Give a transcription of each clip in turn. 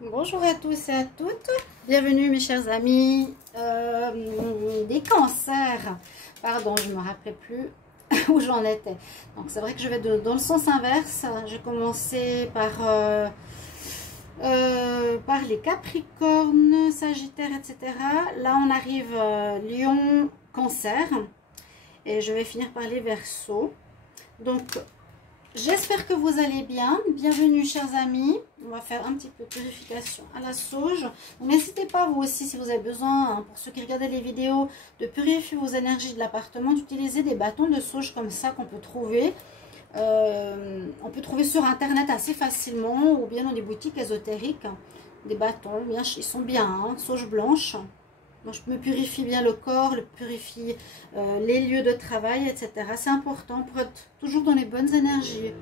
Bonjour à tous et à toutes, bienvenue mes chers amis des cancers. Pardon, je ne me rappelais plus où j'en étais. Donc c'est vrai que je vais dans le sens inverse. J'ai commencé par les Capricornes, Sagittaires, etc. Là on arrive Lion, Cancer et je vais finir par les Verseaux. Donc j'espère que vous allez bien. Bienvenue chers amis. On va faire un petit peu de purification à la sauge. N'hésitez pas vous aussi si vous avez besoin, hein, pour ceux qui regardent les vidéos, de purifier vos énergies de l'appartement, d'utiliser des bâtons de sauge comme ça qu'on peut trouver. On peut trouver sur internet assez facilement ou bien dans des boutiques ésotériques. Des bâtons, bien, ils sont bien, hein, sauge blanche. Donc, je me purifie bien le corps, je purifie les lieux de travail, etc. C'est important pour être toujours dans les bonnes énergies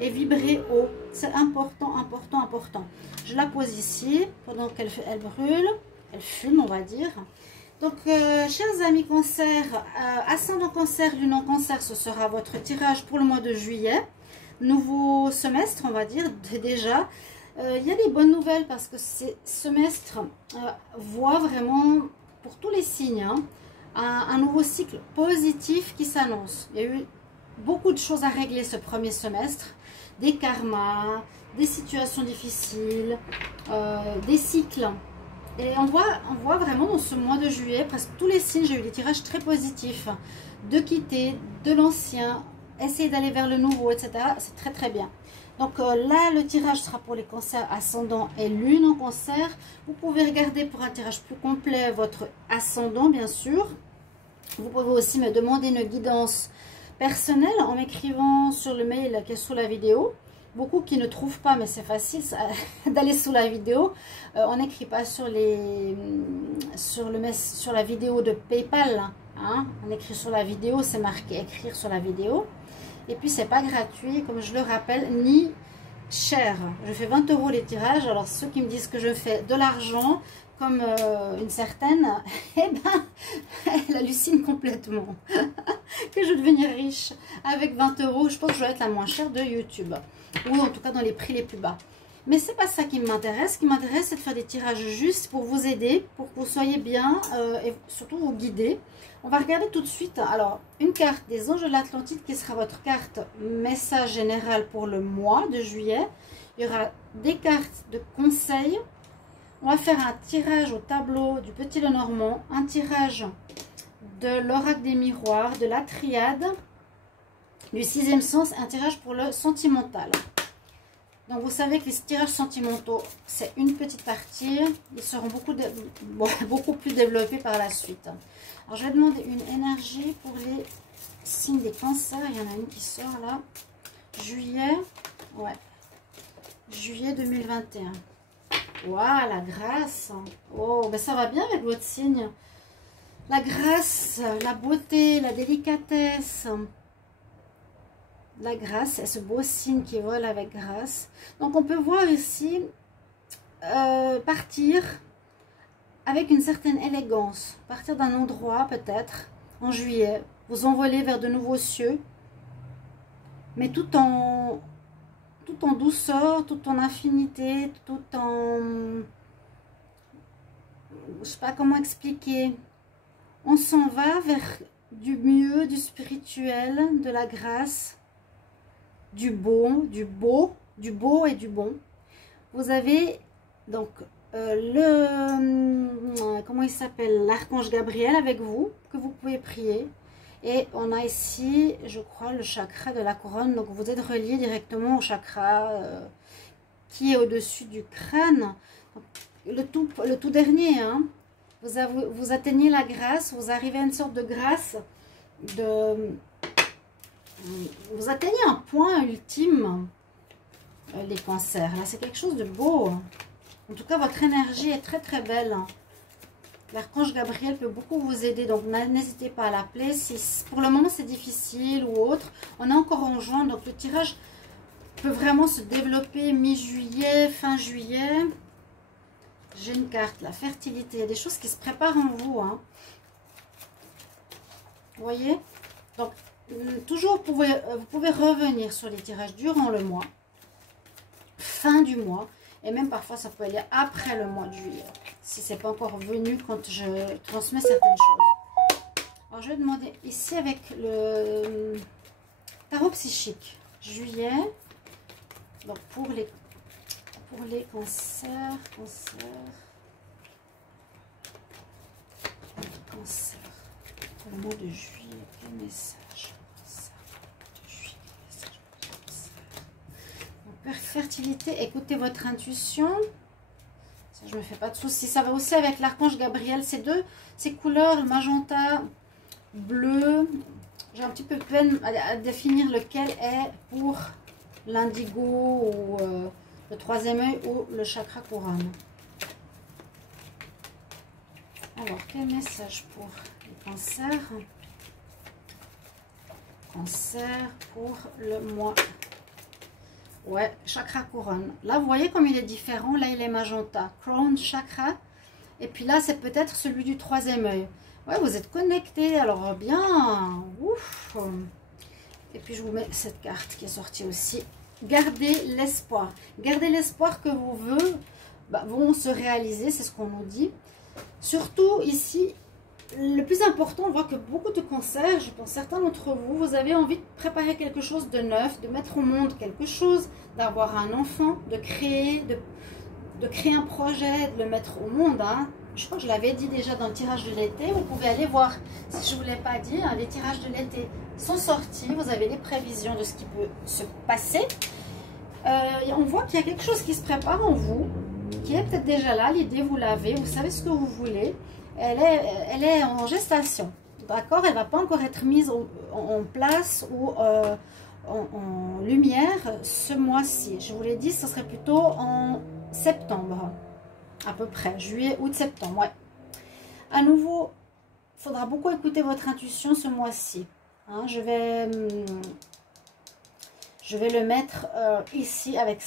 et vibrer haut. C'est important, important, important. Je la pose ici pendant qu'elle brûle, elle fume, on va dire. Donc, chers amis cancer, ascendant cancer, lune en cancer, ce sera votre tirage pour le mois de juillet. Nouveau semestre, on va dire, déjà. Il y a des bonnes nouvelles parce que ce semestre voit vraiment pour tous les signes hein, un nouveau cycle positif qui s'annonce. Il y a eu beaucoup de choses à régler ce premier semestre, des karmas, des situations difficiles, des cycles. Et on voit vraiment dans ce mois de juillet, presque tous les signes, j'ai eu des tirages très positifs, de quitter de l'ancien, essayer d'aller vers le nouveau, etc. C'est très très bien. Donc là, le tirage sera pour les cancers ascendant et lune en cancer. Vous pouvez regarder pour un tirage plus complet votre ascendant, bien sûr. Vous pouvez aussi me demander une guidance personnelle en m'écrivant sur le mail qui est sous la vidéo. Beaucoup qui ne trouvent pas, mais c'est facile d'aller sous la vidéo. On n'écrit pas sur la vidéo de PayPal. Hein. On écrit sur la vidéo, c'est marqué écrire sur la vidéo. Et puis, c'est pas gratuit, comme je le rappelle, ni cher. Je fais 20 € les tirages. Alors, ceux qui me disent que je fais de l'argent, comme une certaine, eh ben, elle hallucine complètement. Que je vais devenir riche avec 20 €. Je pense que je vais être la moins chère de YouTube. Ou en tout cas, dans les prix les plus bas. Mais c'est pas ça qui m'intéresse. Ce qui m'intéresse, c'est de faire des tirages justes pour vous aider, pour que vous soyez bien et surtout vous guider. On va regarder tout de suite. Alors, une carte des anges de l'Atlantide qui sera votre carte message général pour le mois de juillet. Il y aura des cartes de conseils. On va faire un tirage au tableau du Petit Lenormand, un tirage de l'oracle des miroirs, de la triade, du sixième sens, un tirage pour le sentimental. Donc, vous savez que les tirages sentimentaux, c'est une petite partie. Ils seront beaucoup plus développés par la suite. Alors, je vais demander une énergie pour les signes des cancers. Il y en a une qui sort là. Juillet. Ouais. Juillet 2021. Waouh, la grâce. Oh, ben ça va bien avec votre signe. La grâce, la beauté, la délicatesse. La grâce et ce beau signe qui vole avec grâce. Donc on peut voir ici partir avec une certaine élégance, partir d'un endroit peut-être en juillet, vous envoler vers de nouveaux cieux, mais tout en douceur, tout en infinité, tout en, je sais pas comment expliquer. On s'en va vers du mieux, du spirituel, de la grâce, du beau, du beau et du bon. Vous avez donc comment il s'appelle, l'archange Gabriel avec vous, que vous pouvez prier. Et on a ici, je crois, le chakra de la couronne. Donc vous êtes relié directement au chakra qui est au-dessus du crâne. Le tout dernier, hein. Vous atteignez la grâce, vous arrivez à une sorte de grâce vous atteignez un point ultime, les cancers. Là, c'est quelque chose de beau. En tout cas, votre énergie est très, très belle. L'archange Gabriel peut beaucoup vous aider. Donc, n'hésitez pas à l'appeler. Si pour le moment, c'est difficile ou autre, on est encore en juin. Donc, le tirage peut vraiment se développer mi-juillet, fin juillet. J'ai une carte, la fertilité. Il y a des choses qui se préparent en vous. Hein. Vous voyez? Donc, toujours, vous pouvez revenir sur les tirages durant le mois, fin du mois, Et même parfois, ça peut aller après le mois de juillet. Si c'est pas encore venu quand je transmets certaines choses. Alors, je vais demander ici avec le tarot psychique. Juillet. Donc, pour les cancers. Cancer. Pour le mois de juillet, quel message? Fertilité, écoutez votre intuition. Ça, je me fais pas de soucis. Ça va aussi avec l'archange Gabriel. Ces couleurs, le magenta, bleu. J'ai un petit peu de peine à définir lequel est pour l'indigo ou le troisième œil ou le chakra couronne. Alors, quel message pour les cancers? Cancer pour le mois. Ouais, chakra couronne. Là, vous voyez comme il est différent. Là, il est magenta. Crown chakra. Et puis là, c'est peut-être celui du troisième œil. Ouais, vous êtes connecté. Alors, bien. Ouf. Et puis, je vous mets cette carte qui est sortie aussi. Gardez l'espoir. Gardez l'espoir que vos vœux vont se réaliser. C'est ce qu'on nous dit. Surtout ici, le plus important, on voit que beaucoup de cancers, je pense certains d'entre vous, vous avez envie de préparer quelque chose de neuf, de mettre au monde quelque chose, d'avoir un enfant, de créer un projet, de le mettre au monde. Hein. Je crois que je l'avais dit déjà dans le tirage de l'été. Vous pouvez aller voir, si je ne vous l'ai pas dit, hein, les tirages de l'été sont sortis. Vous avez les prévisions de ce qui peut se passer. On voit qu'il y a quelque chose qui se prépare en vous, qui est peut-être déjà là. L'idée, vous l'avez, vous savez ce que vous voulez. Elle est en gestation, d'accord? Elle ne va pas encore être mise en place ou en lumière ce mois-ci. Je vous l'ai dit, ce serait plutôt en septembre, à peu près, juillet, août, septembre, ouais. À nouveau, il faudra beaucoup écouter votre intuition ce mois-ci. Hein, je vais le mettre ici avec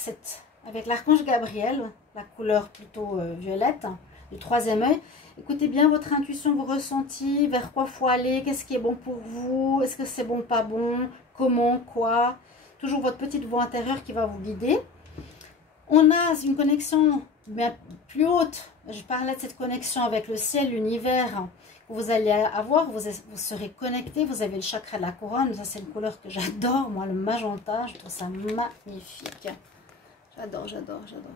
l'archange Gabriel, la couleur plutôt violette, du troisième œil. Écoutez bien votre intuition, vos ressentis, vers quoi il faut aller, qu'est-ce qui est bon pour vous, est-ce que c'est bon, pas bon, comment, quoi. Toujours votre petite voix intérieure qui va vous guider. On a une connexion bien plus haute. Je parlais de cette connexion avec le ciel, l'univers, que vous allez avoir. Vous serez connecté, vous avez le chakra de la couronne. Ça, c'est une couleur que j'adore, moi, le magenta. Je trouve ça magnifique. J'adore, j'adore, j'adore.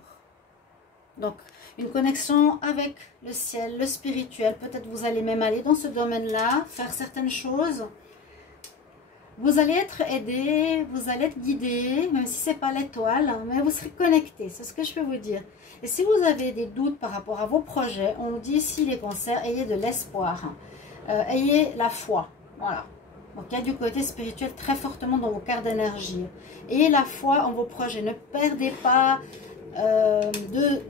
Donc, une connexion avec le ciel, le spirituel. Peut-être vous allez même aller dans ce domaine-là, faire certaines choses. Vous allez être aidé, vous allez être guidé, même si ce n'est pas l'étoile, mais vous serez connecté, c'est ce que je peux vous dire. Et si vous avez des doutes par rapport à vos projets, on nous dit ici les cancers, ayez de l'espoir, ayez la foi, voilà. Donc il y a du côté spirituel très fortement dans vos cartes d'énergie. Ayez la foi en vos projets, ne perdez pas de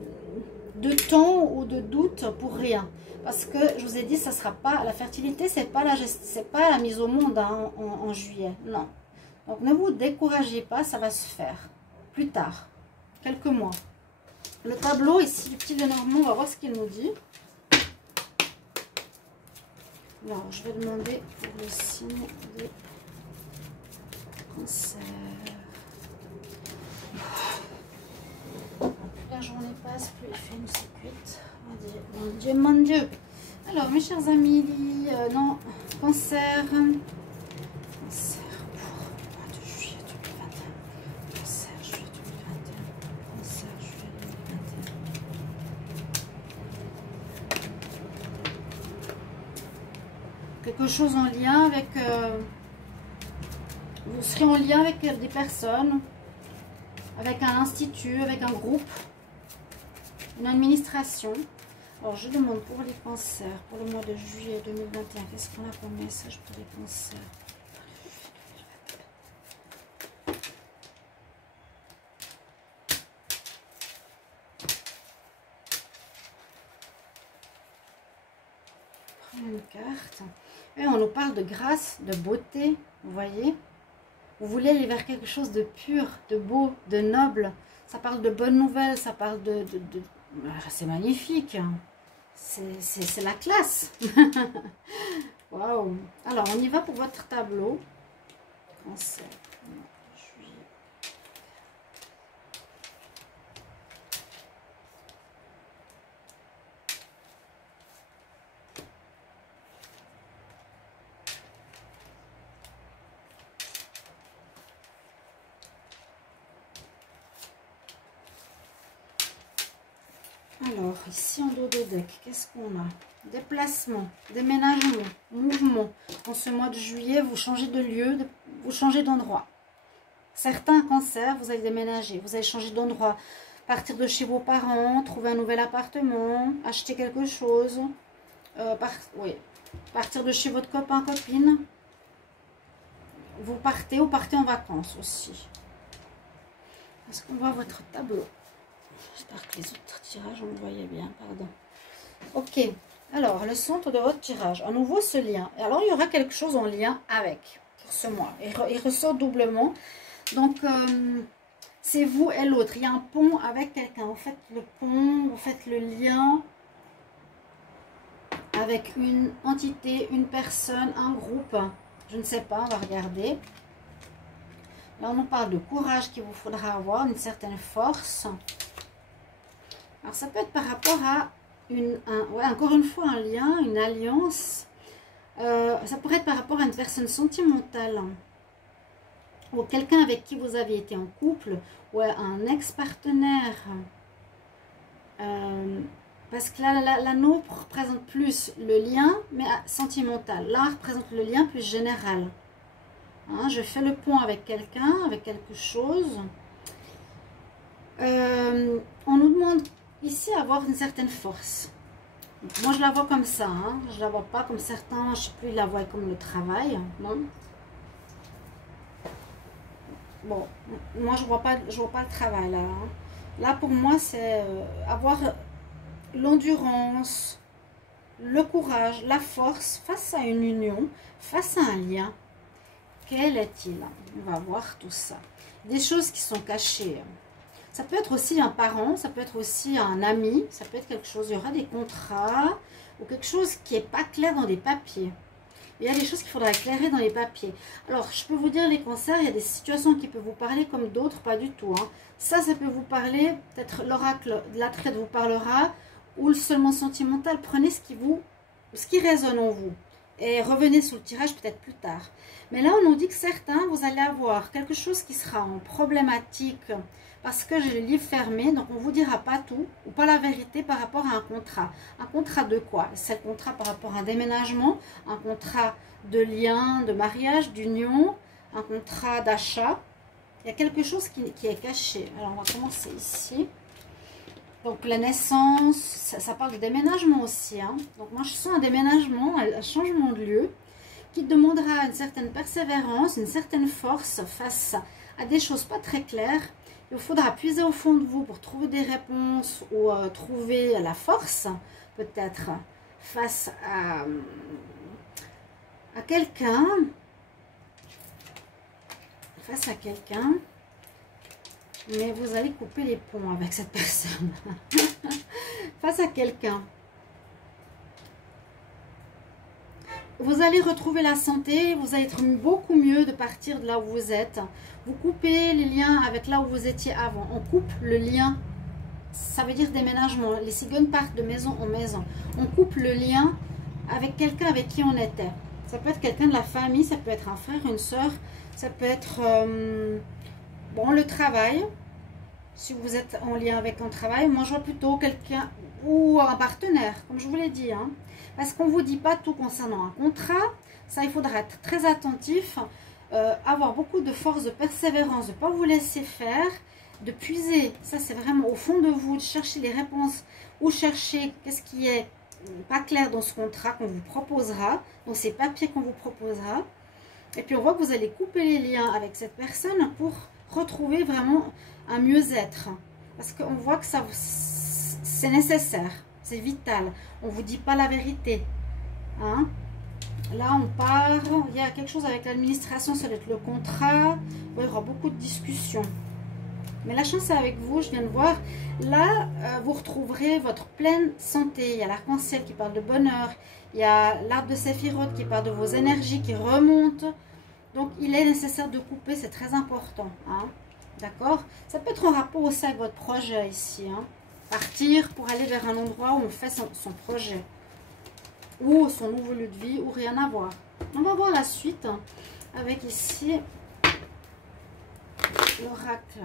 temps ou de doute pour rien. Parce que je vous ai dit, ça sera pas la fertilité, c'est pas la mise au monde hein, en juillet, non. Donc ne vous découragez pas, ça va se faire plus tard, quelques mois. Le tableau ici du petit Lenormand, on va voir ce qu'il nous dit. Alors je vais demander pour le signe des cancers. La journée passe, plus il fait une circuite. Mon Dieu, mon Dieu. Alors, mes chers amis, non, cancer. Cancer pour le mois de juillet 2021. Cancer, juillet 2021. Cancer, juillet 2021. Quelque chose en lien avec... vous serez en lien avec des personnes, avec un institut, avec un groupe. Une administration. Alors, je demande pour les cancers, pour le mois de juillet 2021, qu'est-ce qu'on a comme message pour les cancers? Prends une carte. Et on nous parle de grâce, de beauté, vous voyez? Vous voulez aller vers quelque chose de pur, de beau, de noble. Ça parle de bonnes nouvelles, ça parle de c'est magnifique, c'est la classe. Waouh. Alors, on y va pour votre tableau. Cancer, juillet. Alors, ici en dos de deck, qu'est-ce qu'on a? Déplacement, déménagement, mouvement. En ce mois de juillet, vous changez de lieu, vous changez d'endroit. Certains cancers, vous allez déménager, vous allez changer d'endroit. Partir de chez vos parents, trouver un nouvel appartement, acheter quelque chose. Oui, partir de chez votre copain, copine. Vous partez ou partez en vacances aussi. Est-ce qu'on voit votre tableau? J'espère que les autres tirages, on le voyait bien, pardon. Ok, alors le centre de votre tirage, à nouveau ce lien. Et alors il y aura quelque chose en lien avec, pour ce mois. Il ressort doublement. Donc, c'est vous et l'autre. Il y a un pont avec quelqu'un. Vous faites le pont, vous faites le lien avec une entité, une personne, un groupe. Je ne sais pas, on va regarder. Là, on nous parle de courage qu'il vous faudra avoir, une certaine force. Alors, ça peut être par rapport à, encore une fois, un lien, une alliance. Ça pourrait être par rapport à une personne sentimentale. Ou quelqu'un avec qui vous avez été en couple. Ou un ex-partenaire. Parce que là, l'anneau représente plus le lien, mais sentimental. Là, on représente le lien plus général. Hein, je fais le pont avec quelqu'un, avec quelque chose. On nous demande ici d'avoir une certaine force. Moi, je la vois comme ça. Hein. Je ne la vois pas comme certains, je ne sais plus, ils la voient comme le travail. Non. Bon, moi, je vois pas le travail là. Hein. Là, pour moi, c'est avoir l'endurance, le courage, la force face à une union, face à un lien. Quel est-il? On va voir tout ça. Des choses qui sont cachées. Ça peut être aussi un parent, ça peut être aussi un ami, ça peut être quelque chose, il y aura des contrats ou quelque chose qui n'est pas clair dans les papiers. Il y a des choses qu'il faudra éclairer dans les papiers. Alors, je peux vous dire, les cancers, il y a des situations qui peuvent vous parler comme d'autres, pas du tout. Hein. Ça peut vous parler, peut-être l'oracle de la traite vous parlera, ou le seulement sentimental. Prenez ce qui résonne en vous. Et revenez sur le tirage peut-être plus tard. Mais là, on nous dit que certains, vous allez avoir quelque chose qui sera en problématique parce que j'ai le livre fermé, donc on ne vous dira pas tout ou pas la vérité par rapport à un contrat. Un contrat de quoi? C'est le contrat par rapport à un déménagement, un contrat de lien, de mariage, d'union, un contrat d'achat. Il y a quelque chose qui est caché. Alors, on va commencer ici. Donc, la naissance, ça parle de déménagement aussi. Hein. Donc, moi, je sens un déménagement, un changement de lieu qui demandera une certaine persévérance, une certaine force face à des choses pas très claires. Il faudra puiser au fond de vous pour trouver des réponses ou trouver la force, peut-être, face à quelqu'un. Face à quelqu'un. Mais vous allez couper les ponts avec cette personne. Face à quelqu'un. Vous allez retrouver la santé, vous allez être beaucoup mieux de partir de là où vous êtes. Vous coupez les liens avec là où vous étiez avant. On coupe le lien. Ça veut dire déménagement. Les cigognes partent de maison en maison. On coupe le lien avec quelqu'un avec qui on était. Ça peut être quelqu'un de la famille, ça peut être un frère, une soeur. Ça peut être bon, le travail. Si vous êtes en lien avec un travail, moi je vois plutôt quelqu'un ou un partenaire, comme je vous l'ai dit. Hein. Parce qu'on ne vous dit pas tout concernant un contrat. Ça, il faudra être très attentif, avoir beaucoup de force, de persévérance, de ne pas vous laisser faire, de puiser. Ça, c'est vraiment au fond de vous, de chercher les réponses ou chercher qu'est-ce qui est pas clair dans ce contrat qu'on vous proposera, dans ces papiers qu'on vous proposera. Et puis, on voit que vous allez couper les liens avec cette personne pour retrouver vraiment un mieux-être. Parce qu'on voit que c'est nécessaire, c'est vital. On ne vous dit pas la vérité. Hein? Là, on part. Il y a quelque chose avec l'administration, ça doit être le contrat. Il y aura beaucoup de discussions. Mais la chance est avec vous, je viens de voir. Là, vous retrouverez votre pleine santé. Il y a l'arc-en-ciel qui parle de bonheur. Il y a l'arbre de Séphiroth qui parle de vos énergies qui remontent. Donc, il est nécessaire de couper, c'est très important. Hein? D'accord? Ça peut être en rapport aussi avec votre projet ici. Hein? Partir pour aller vers un endroit où on fait son projet. Ou son nouveau lieu de vie, ou rien à voir. On va voir la suite hein, avec ici l'oracle.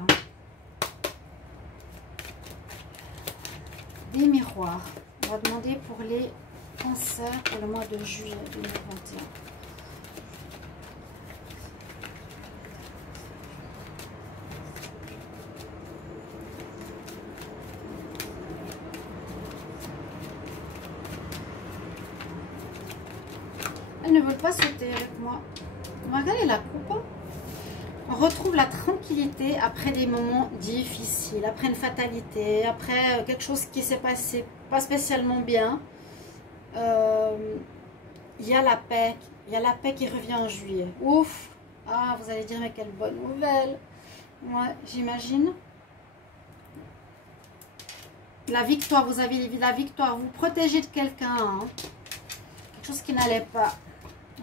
des miroirs. On va demander pour les cancers pour le mois de juillet 2021. Elles ne veulent pas sauter avec moi. On va regarder la coupe. On retrouve la tranquillité après des moments difficiles, après une fatalité, après quelque chose qui s'est passé pas spécialement bien. Il y a la paix. Il y a la paix qui revient en juillet. Ouf! Ah, vous allez dire, mais quelle bonne nouvelle! Ouais, j'imagine. La victoire, vous avez la victoire. Vous protégez de quelqu'un. Hein. Quelque chose qui n'allait pas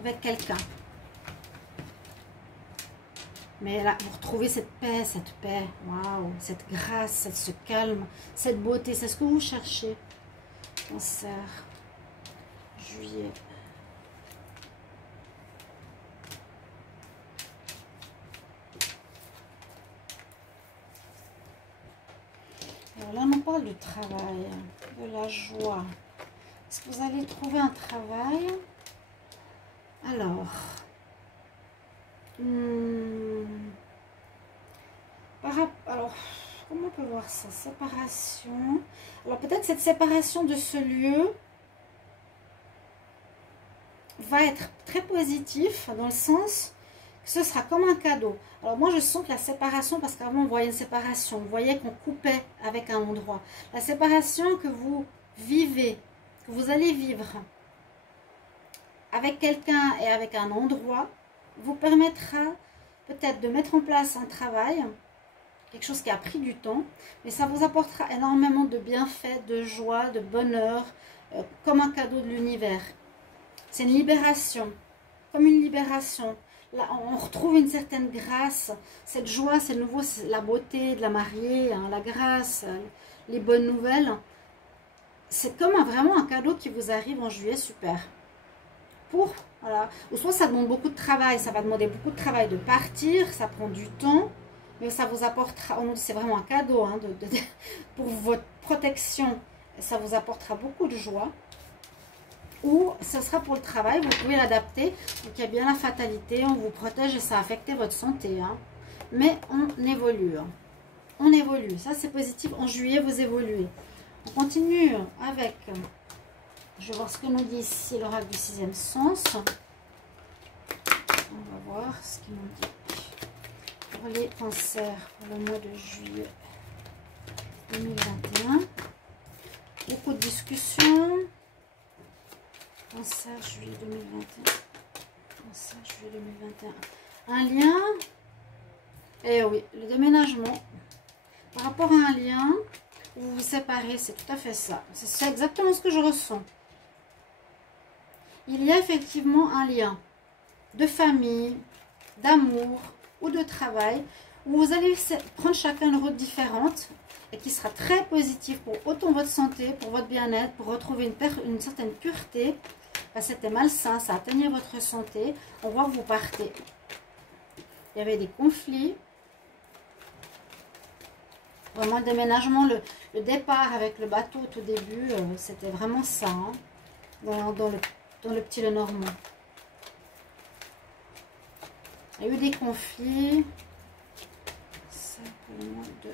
avec quelqu'un. Mais là, vous retrouvez cette paix, waouh, cette grâce, ce calme, cette beauté, c'est ce que vous cherchez. Cancer, juillet. Alors là, on parle du travail, de la joie. Est-ce que vous allez trouver un travail? Alors... Alors, comment on peut voir ça? Séparation. Alors, peut-être cette séparation de ce lieu va être très positif dans le sens que ce sera comme un cadeau. Alors, moi, je sens que la séparation, parce qu'avant, on voyait une séparation. Vous voyez qu'on coupait avec un endroit. La séparation que vous vivez, que vous allez vivre avec quelqu'un et avec un endroit, vous permettra peut-être de mettre en place un travail, quelque chose qui a pris du temps, mais ça vous apportera énormément de bienfaits, de joie, de bonheur, comme un cadeau de l'univers. C'est une libération, comme une libération. Là, on retrouve une certaine grâce, cette joie, c'est nouveau, la beauté de la mariée, hein, la grâce, les bonnes nouvelles. C'est comme vraiment un cadeau qui vous arrive en juillet, super. Voilà. Ou soit ça demande beaucoup de travail, ça va demander beaucoup de travail de partir, ça prend du temps, mais ça vous apportera, c'est vraiment un cadeau hein, pour votre protection, ça vous apportera beaucoup de joie. Ou ce sera pour le travail, vous pouvez l'adapter, donc il y a bien la fatalité, on vous protège et ça a affecté votre santé. Hein. Mais on évolue, on évolue, ça c'est positif, en juillet vous évoluez. On continue avec... Je vais voir ce que nous dit ici l'oracle du 6e sens. On va voir ce qu'il nous dit. Pour les cancers, pour le mois de juillet 2021. Beaucoup de discussions. Cancer, juillet 2021. Cancer, juillet 2021. Un lien. Eh oui, le déménagement. Par rapport à un lien, vous vous séparez, c'est tout à fait ça. C'est exactement ce que je ressens. Il y a effectivement un lien de famille, d'amour ou de travail où vous allez prendre chacun une route différente et qui sera très positive pour autant votre santé, pour votre bien-être, pour retrouver une certaine pureté. C'était malsain, ça atteignait votre santé. On voit que vous partez. Il y avait des conflits. Vraiment le déménagement, le départ avec le bateau au tout début, c'était vraiment ça, hein, dans le petit Lenormand. Il y a eu des conflits. Ça pour le mois de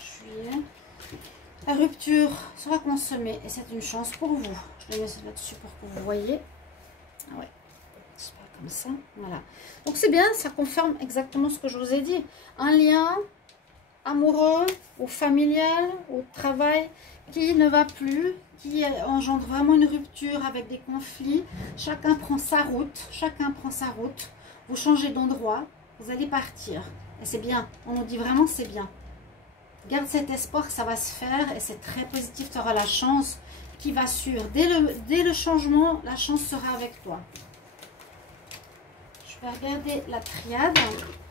juillet. La rupture sera consommée et c'est une chance pour vous. Je vais mettre là-dessus pour que vous voyez. Ah ouais, c'est pas comme ça. Voilà. Donc c'est bien, ça confirme exactement ce que je vous ai dit. Un lien amoureux ou familial ou travail qui ne va plus, qui engendre vraiment une rupture avec des conflits. Chacun prend sa route, vous changez d'endroit, vous allez partir et c'est bien, on nous dit vraiment c'est bien. Garde cet espoir que ça va se faire et c'est très positif, tu auras la chance qui va suivre. Dès le changement, la chance sera avec toi. Je vais regarder la triade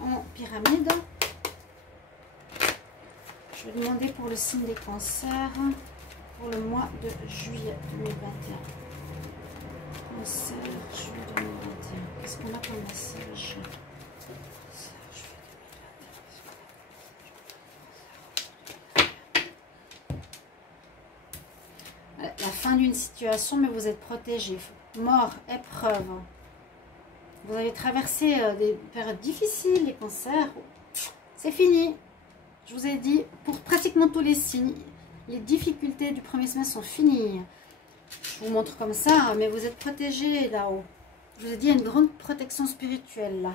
en pyramide. Je vais demander pour le signe des cancers pour le mois de juillet 2021. Cancer, juillet 2021. Qu'est-ce qu'on a comme message? la fin d'une situation, mais vous êtes protégé. Mort, épreuve. Vous avez traversé des périodes difficiles, les cancers. C'est fini. Je vous ai dit, pour pratiquement tous les signes, les difficultés du premier semestre sont finies. Je vous montre comme ça, mais vous êtes protégé là-haut. Je vous ai dit, il y a une grande protection spirituelle là.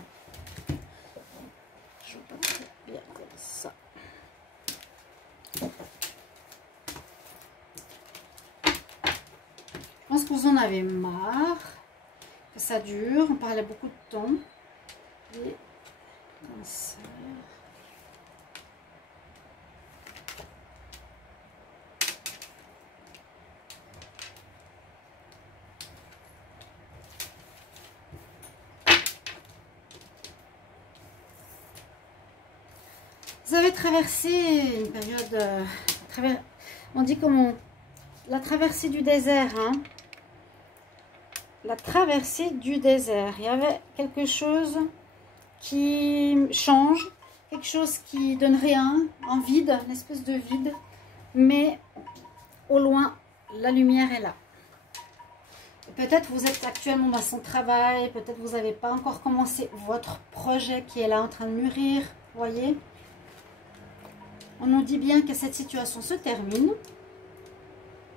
Je vois pas très bien comme ça. Je pense que vous en avez marre, que ça dure. On parlait beaucoup de temps. Et cancer. Vous avez traversé une période, on dit comment, la traversée du désert, hein. La traversée du désert. Il y avait quelque chose qui change, quelque chose qui donne rien, un vide, une espèce de vide, mais au loin, la lumière est là. Peut-être vous êtes actuellement dans son travail, peut-être vous n'avez pas encore commencé votre projet qui est là en train de mûrir, vous voyez. On nous dit bien que cette situation se termine.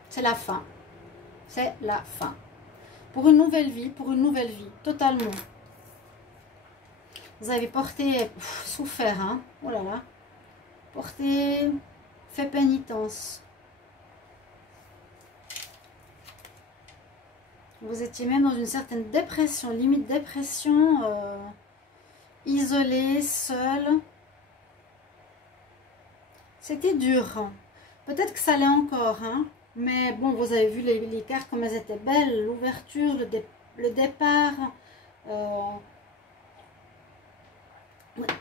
C'est la fin. C'est la fin. Pour une nouvelle vie, totalement. Vous avez porté, souffert, hein. Oh là là. Porté, fait pénitence. Vous étiez même dans une certaine dépression, limite dépression, isolé, seul. C'était dur. Peut-être que ça l'est encore, hein. Mais bon, vous avez vu les cartes, comme elles étaient belles. L'ouverture, le départ. On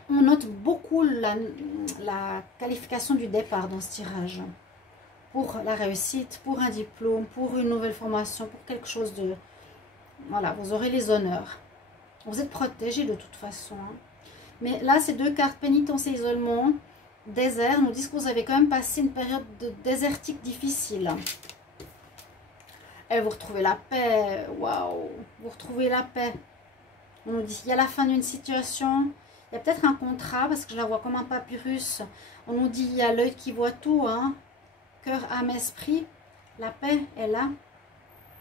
note beaucoup la qualification du départ dans ce tirage. Pour la réussite, pour un diplôme, pour une nouvelle formation, pour quelque chose de... Voilà, vous aurez les honneurs. Vous êtes protégé de toute façon, hein. Mais là, ces deux cartes, pénitence et isolement, désert, nous disent que vous avez quand même passé une période de désertique difficile. Et vous retrouvez la paix. Waouh! Vous retrouvez la paix. On nous dit qu'il y a la fin d'une situation. Il y a peut-être un contrat, parce que je la vois comme un papyrus. On nous dit qu'il y a l'œil qui voit tout, hein. Cœur, âme, esprit. La paix est là.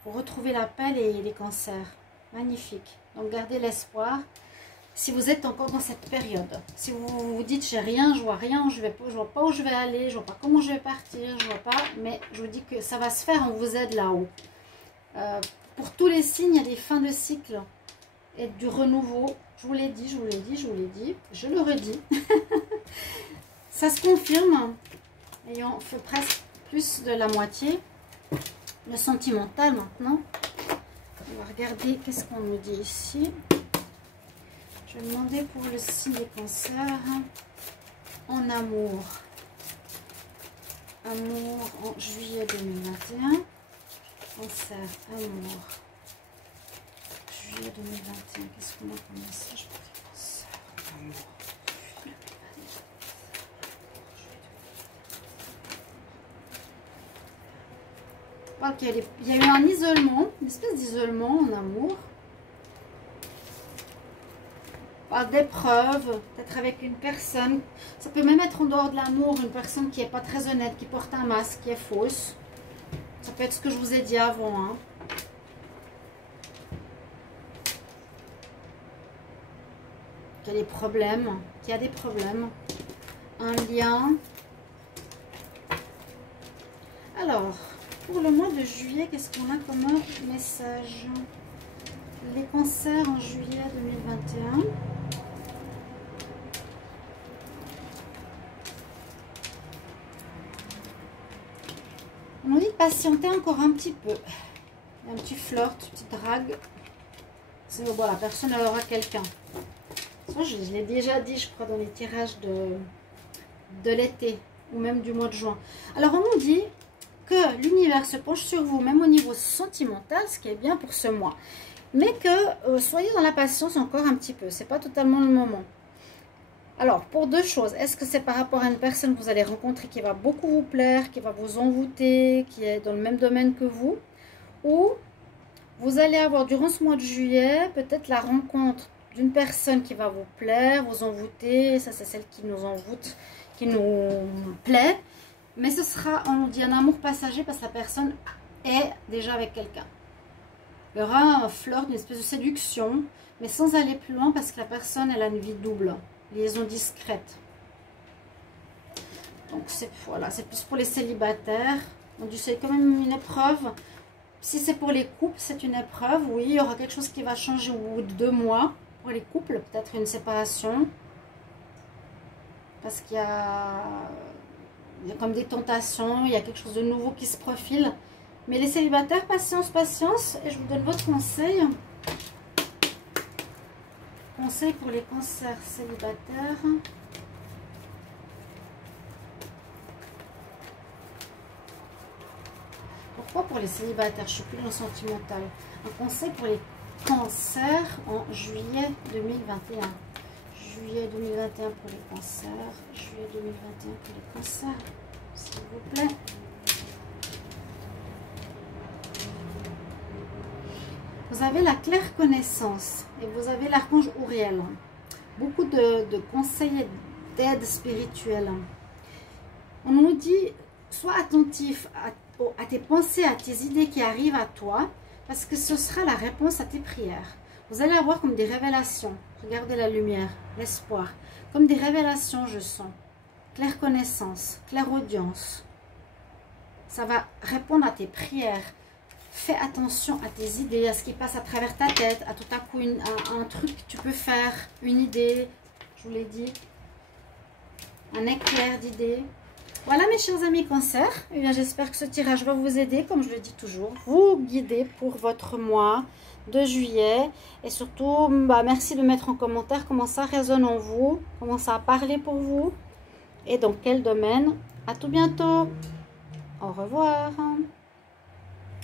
Vous retrouvez la paix, les cancers. Magnifique. Donc gardez l'espoir. Si vous êtes encore dans cette période, si vous vous dites j'ai rien, je vois rien, je vois pas où je vais aller, je vois pas comment je vais partir, je vois pas, mais je vous dis que ça va se faire, on vous aide là-haut. Pour tous les signes, il y a des fins de cycle et du renouveau. Je vous l'ai dit, je vous l'ai dit, je vous l'ai dit, je le redis. Ça se confirme, ayant fait presque plus de la moitié. Le sentimental maintenant. On va regarder qu'est-ce qu'on nous dit ici. Je vais demander pour le signe des cancers en amour. Amour en juillet 2021. Cancer, amour. Juillet 2021. Qu'est-ce qu'on a comme message pour les cancers? Amour. Ok, il y a eu un isolement, une espèce d'isolement en amour. D'épreuves, peut-être avec une personne. Ça peut même être en dehors de l'amour, une personne qui n'est pas très honnête, qui porte un masque, qui est fausse. Ça peut être ce que je vous ai dit avant, hein. Qu'il y a des problèmes, un lien. Alors, pour le mois de juillet, qu'est-ce qu'on a comme message? Les cancers en juillet 2021. On nous dit de patienter encore un petit peu. Un petit flirt, une petite drague. Bon, la personne elle aura quelqu'un. Je l'ai déjà dit, je crois, dans les tirages de l'été ou même du mois de juin. Alors, on nous dit que l'univers se penche sur vous, même au niveau sentimental, ce qui est bien pour ce mois. Mais que soyez dans la patience encore un petit peu. C'est pas totalement le moment. Alors, pour deux choses, est-ce que c'est par rapport à une personne que vous allez rencontrer qui va beaucoup vous plaire, qui va vous envoûter, qui est dans le même domaine que vous, ou vous allez avoir durant ce mois de juillet peut-être la rencontre d'une personne qui va vous plaire, vous envoûter, ça c'est celle qui nous envoûte, qui nous plaît, mais ce sera, on dit, un amour passager parce que la personne est déjà avec quelqu'un. Il y aura un flirt, une espèce de séduction, mais sans aller plus loin parce que la personne, elle a une vie double, liaison discrète. Donc c'est voilà, c'est plus pour les célibataires. On dit c'est quand même une épreuve. Si c'est pour les couples, c'est une épreuve. Oui, il y aura quelque chose qui va changer au bout de 2 mois. Pour les couples, peut-être une séparation. Parce qu'il y a comme des tentations, il y a quelque chose de nouveau qui se profile. Mais les célibataires, patience, patience. Et je vous donne votre conseil. Conseil pour les cancers célibataires. Pourquoi pour les célibataires? Je suis plus dans le sentimental. Un conseil pour les cancers en juillet 2021. Juillet 2021 pour les cancers. Juillet 2021 pour les cancers. S'il vous plaît. Vous avez la claire connaissance et vous avez l'archange Uriel. Beaucoup de conseils et d'aide spirituelle. On nous dit, sois attentif à tes pensées, à tes idées qui arrivent à toi, parce que ce sera la réponse à tes prières. Vous allez avoir comme des révélations. Regardez la lumière, l'espoir. Comme des révélations, je sens. Claire connaissance, claire audience. Ça va répondre à tes prières. Fais attention à tes idées, à ce qui passe à travers ta tête, à tout à coup un truc que tu peux faire, une idée, je vous l'ai dit, un éclair d'idées. Voilà mes chers amis cancer, j'espère que ce tirage va vous aider, comme je le dis toujours, vous guider pour votre mois de juillet. Et surtout, merci de mettre en commentaire comment ça résonne en vous, comment ça a parlé pour vous et dans quel domaine. À tout bientôt, au revoir.